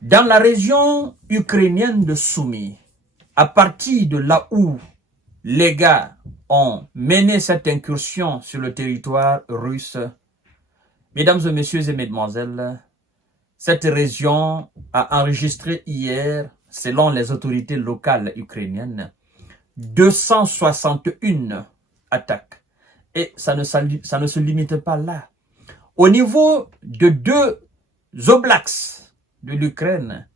Dans la région ukrainienne de Soumy, à partir de là où les gars ont mené cette incursion sur le territoire russe, mesdames et messieurs et mesdemoiselles, cette région a enregistré hier, selon les autorités locales ukrainiennes, 261 attaques. Et ça ne se limite pas là. Au niveau de 2 oblasts de l'Ukraine,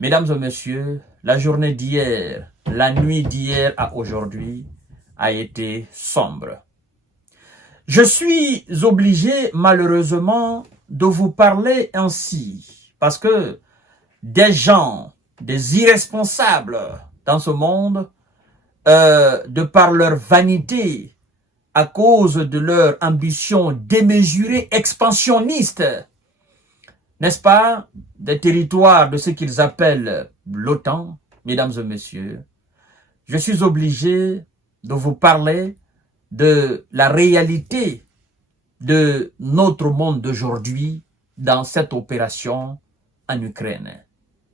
mesdames et messieurs, la journée d'hier, la nuit d'hier à aujourd'hui a été sombre. Je suis obligé malheureusement de vous parler ainsi parce que des gens, des irresponsables dans ce monde, de par leur vanité, à cause de leur ambition démesurée, expansionniste, n'est-ce pas, des territoires de ce qu'ils appellent l'OTAN, mesdames et messieurs, je suis obligé de vous parler de la réalité de notre monde d'aujourd'hui dans cette opération en Ukraine,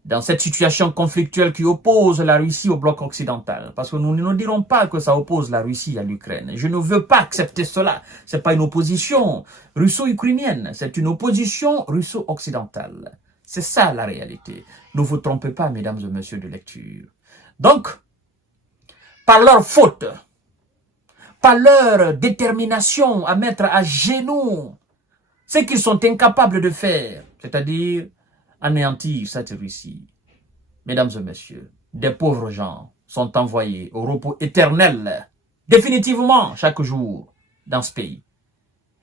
dans cette situation conflictuelle qui oppose la Russie au bloc occidental. Parce que nous ne dirons pas que ça oppose la Russie à l'Ukraine. Je ne veux pas accepter cela. Ce n'est pas une opposition russo-ukrainienne, c'est une opposition russo-occidentale. C'est ça la réalité. Ne vous trompez pas, mesdames et messieurs de lecture. Donc, par leur faute, par leur détermination à mettre à genoux ce qu'ils sont incapables de faire, c'est-à-dire anéantir cette Russie. Mesdames et messieurs, des pauvres gens sont envoyés au repos éternel, définitivement chaque jour, dans ce pays.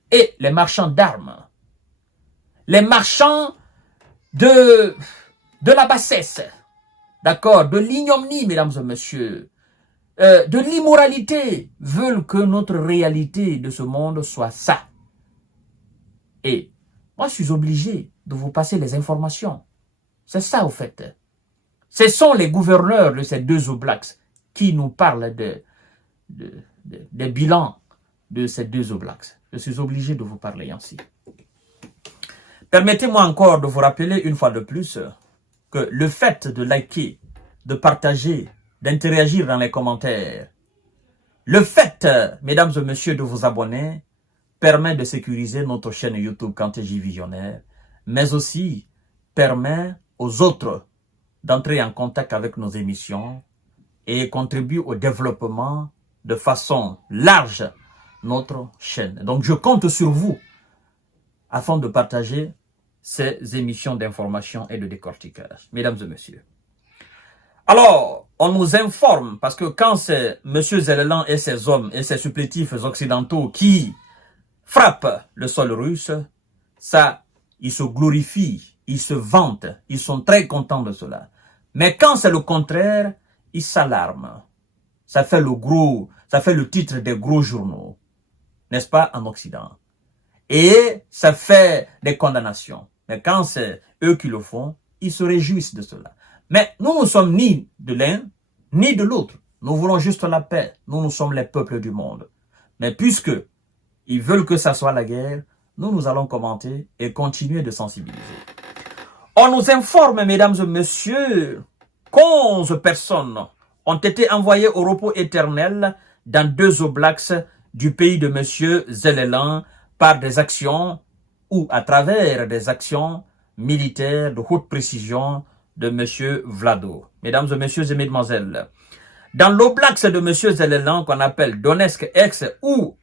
Et les marchands d'armes, les marchands de la bassesse, d'accord, de l'ignominie, mesdames et messieurs, de l'immoralité, veulent que notre réalité de ce monde soit ça. Et moi, je suis obligé de vous passer les informations. C'est ça, au fait. Ce sont les gouverneurs de ces 2 oblasts qui nous parlent des bilans de ces 2 oblasts. Je suis obligé de vous parler ainsi. Permettez-moi encore de vous rappeler une fois de plus que le fait de liker, de partager, d'interagir dans les commentaires, le fait, mesdames et messieurs, de vous abonner, permet de sécuriser notre chaîne YouTube Kanté-J Visionnaire, mais aussi permet aux autres d'entrer en contact avec nos émissions et contribue au développement de façon large notre chaîne. Donc je compte sur vous afin de partager ces émissions d'information et de décortiquage, mesdames et messieurs. Alors, on nous informe, parce que quand c'est M. Zelensky et ses hommes et ses supplétifs occidentaux qui frappent le sol russe, ça, ils se glorifient, ils se vantent, ils sont très contents de cela. Mais quand c'est le contraire, ils s'alarment. Ça fait le titre des gros journaux, n'est-ce pas, en Occident. Et ça fait des condamnations. Mais quand c'est eux qui le font, ils se réjouissent de cela. Mais nous ne sommes ni de l'un, ni de l'autre. Nous voulons juste la paix. Nous sommes les peuples du monde. Mais puisque ils veulent que ça soit la guerre, nous allons commenter et continuer de sensibiliser. On nous informe, mesdames et messieurs, qu'11 personnes ont été envoyées au repos éternel dans 2 oblasts du pays de M. Zelensky par des actions ou à travers des actions militaires de haute précision de M. Vlado. Mesdames et messieurs et mesdemoiselles, dans l'oblast de M. Zelensky qu'on appelle Donetsk-Est où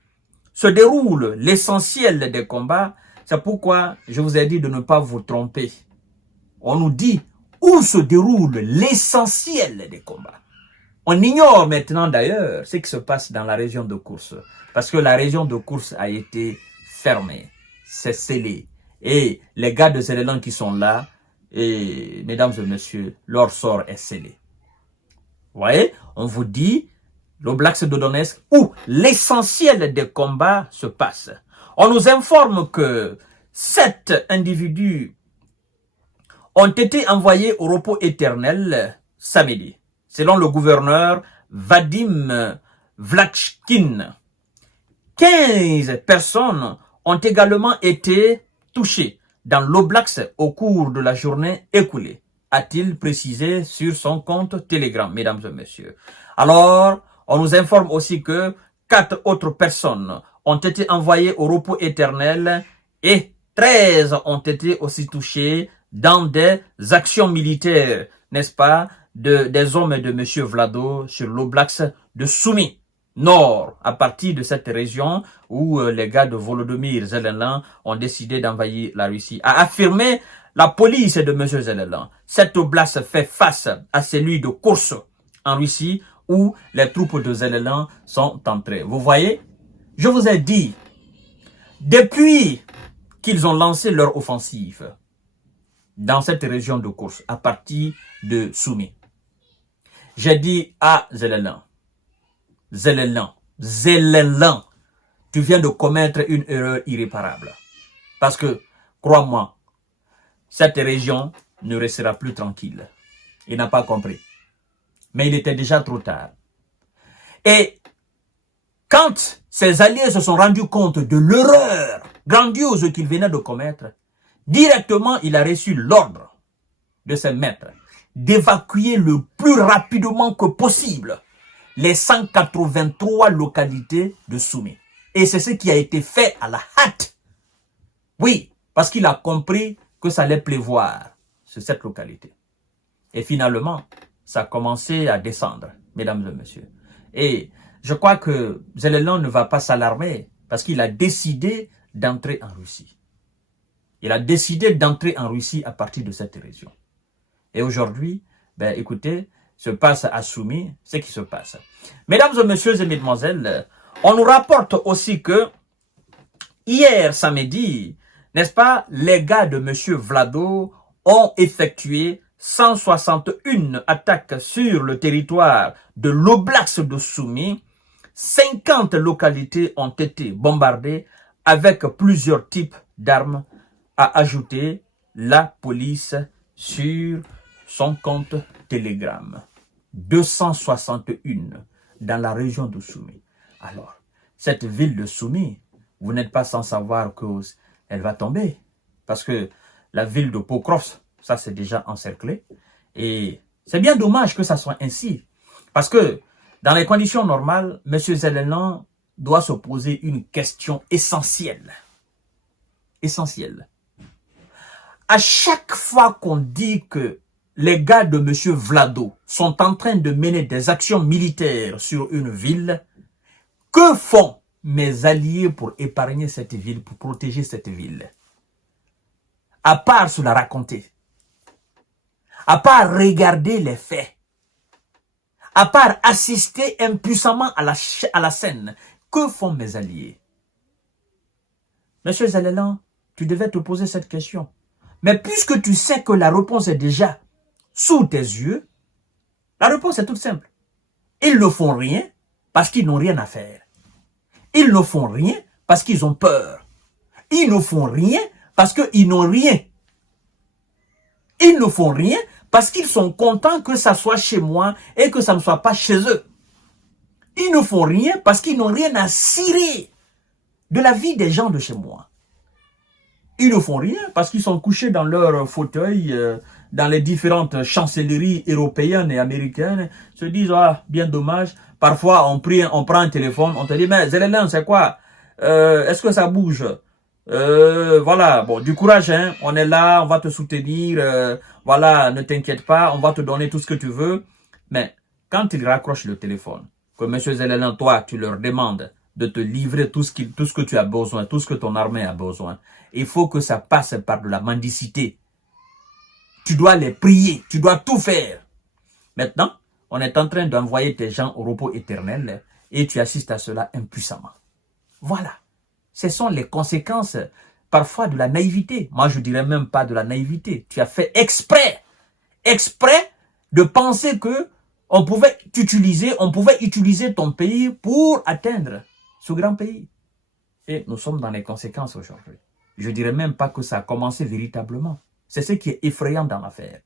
se déroule l'essentiel des combats, c'est pourquoi je vous ai dit de ne pas vous tromper. On nous dit où se déroule l'essentiel des combats. On ignore maintenant d'ailleurs ce qui se passe dans la région de Koursk, parce que la région de Koursk a été fermée, c'est scellé. Et les gars de Zelensky qui sont là, et mesdames et messieurs, leur sort est scellé. Vous voyez, on vous dit l'oblast de Donetsk où l'essentiel des combats se passe. On nous informe que 7 individus ont été envoyés au repos éternel samedi, selon le gouverneur Vadim Vlachkin. 15 personnes ont également été touchées, dans l'Oblax au cours de la journée écoulée, a-t-il précisé sur son compte Telegram, mesdames et messieurs. Alors, on nous informe aussi que 4 autres personnes ont été envoyées au repos éternel et 13 ont été aussi touchées dans des actions militaires, n'est-ce pas, des hommes de M. Vlado sur l'Oblax de Soumy Nord, à partir de cette région où les gars de Volodymyr Zelensky ont décidé d'envahir la Russie, a affirmé la police de M. Zelensky. Cette oblast fait face à celui de Kursk en Russie où les troupes de Zelensky sont entrées. Vous voyez, je vous ai dit, depuis qu'ils ont lancé leur offensive dans cette région de Kursk, à partir de Soumy, j'ai dit à Zelensky, Zelensky, tu viens de commettre une erreur irréparable. Parce que, crois-moi, cette région ne restera plus tranquille. Il n'a pas compris. Mais il était déjà trop tard. Et quand ses alliés se sont rendus compte de l'erreur grandiose qu'il venait de commettre, directement il a reçu l'ordre de ses maîtres d'évacuer le plus rapidement que possible les 183 localités de Soumy. Et c'est ce qui a été fait à la hâte. Oui, parce qu'il a compris que ça allait pleuvoir sur cette localité. Et finalement, ça a commencé à descendre, mesdames et messieurs. Et je crois que Zelensky ne va pas s'alarmer parce qu'il a décidé d'entrer en Russie. Il a décidé d'entrer en Russie à partir de cette région. Et aujourd'hui, ben écoutez, se passe à Soumy ce qui se passe. Mesdames et messieurs et mesdemoiselles, on nous rapporte aussi que hier samedi, n'est-ce pas, les gars de M. Vlado ont effectué 161 attaques sur le territoire de l'Oblast de Soumy. 50 localités ont été bombardées avec plusieurs types d'armes, a ajouté la police sur son compte Telegram. 261 dans la région de Soumy. Alors, cette ville de Soumy, vous n'êtes pas sans savoir qu'elle va tomber. Parce que la ville de Pokrovsk, ça c'est déjà encerclé. Et c'est bien dommage que ça soit ainsi. Parce que dans les conditions normales, M. Zelensky doit se poser une question essentielle. Essentielle. À chaque fois qu'on dit que les gars de M. Vlado sont en train de mener des actions militaires sur une ville, que font mes alliés pour épargner cette ville, pour protéger cette ville? À part se la raconter, à part regarder les faits, à part assister impuissamment à la scène, que font mes alliés? Monsieur Zelensky, tu devais te poser cette question. Mais puisque tu sais que la réponse est déjà sous tes yeux, la réponse est toute simple. Ils ne font rien parce qu'ils n'ont rien à faire. Ils ne font rien parce qu'ils ont peur. Ils ne font rien parce qu'ils n'ont rien. Ils ne font rien parce qu'ils sont contents que ça soit chez moi et que ça ne soit pas chez eux. Ils ne font rien parce qu'ils n'ont rien à cirer de la vie des gens de chez moi. Ils ne font rien parce qu'ils sont couchés dans leur fauteuil, dans les différentes chancelleries européennes et américaines, se disent, ah, bien dommage. Parfois, on prend un téléphone, on te dit, mais Zelensky, c'est quoi? Est-ce que ça bouge? Voilà, bon, du courage, hein. On est là, on va te soutenir, voilà, ne t'inquiète pas, on va te donner tout ce que tu veux. Mais quand ils raccrochent le téléphone, que M. Zelensky, toi, tu leur demandes de te livrer tout ce que tu as besoin, tout ce que ton armée a besoin, il faut que ça passe par de la mendicité. Tu dois les prier, tu dois tout faire. Maintenant, on est en train d'envoyer tes gens au repos éternel et tu assistes à cela impuissamment. Voilà. Ce sont les conséquences parfois de la naïveté. Moi, je dirais même pas de la naïveté. Tu as fait exprès de penser que on pouvait utiliser ton pays pour atteindre ce grand pays. Et nous sommes dans les conséquences aujourd'hui. Je dirais même pas que ça a commencé véritablement. C'est ce qui est effrayant dans l'affaire.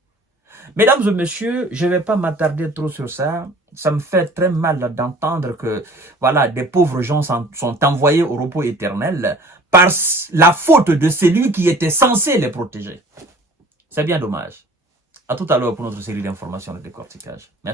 Mesdames et messieurs, je ne vais pas m'attarder trop sur ça. Ça me fait très mal d'entendre que voilà, des pauvres gens sont envoyés au repos éternel par la faute de celui qui était censé les protéger. C'est bien dommage. À tout à l'heure pour notre série d'informations de décortiquage. Merci.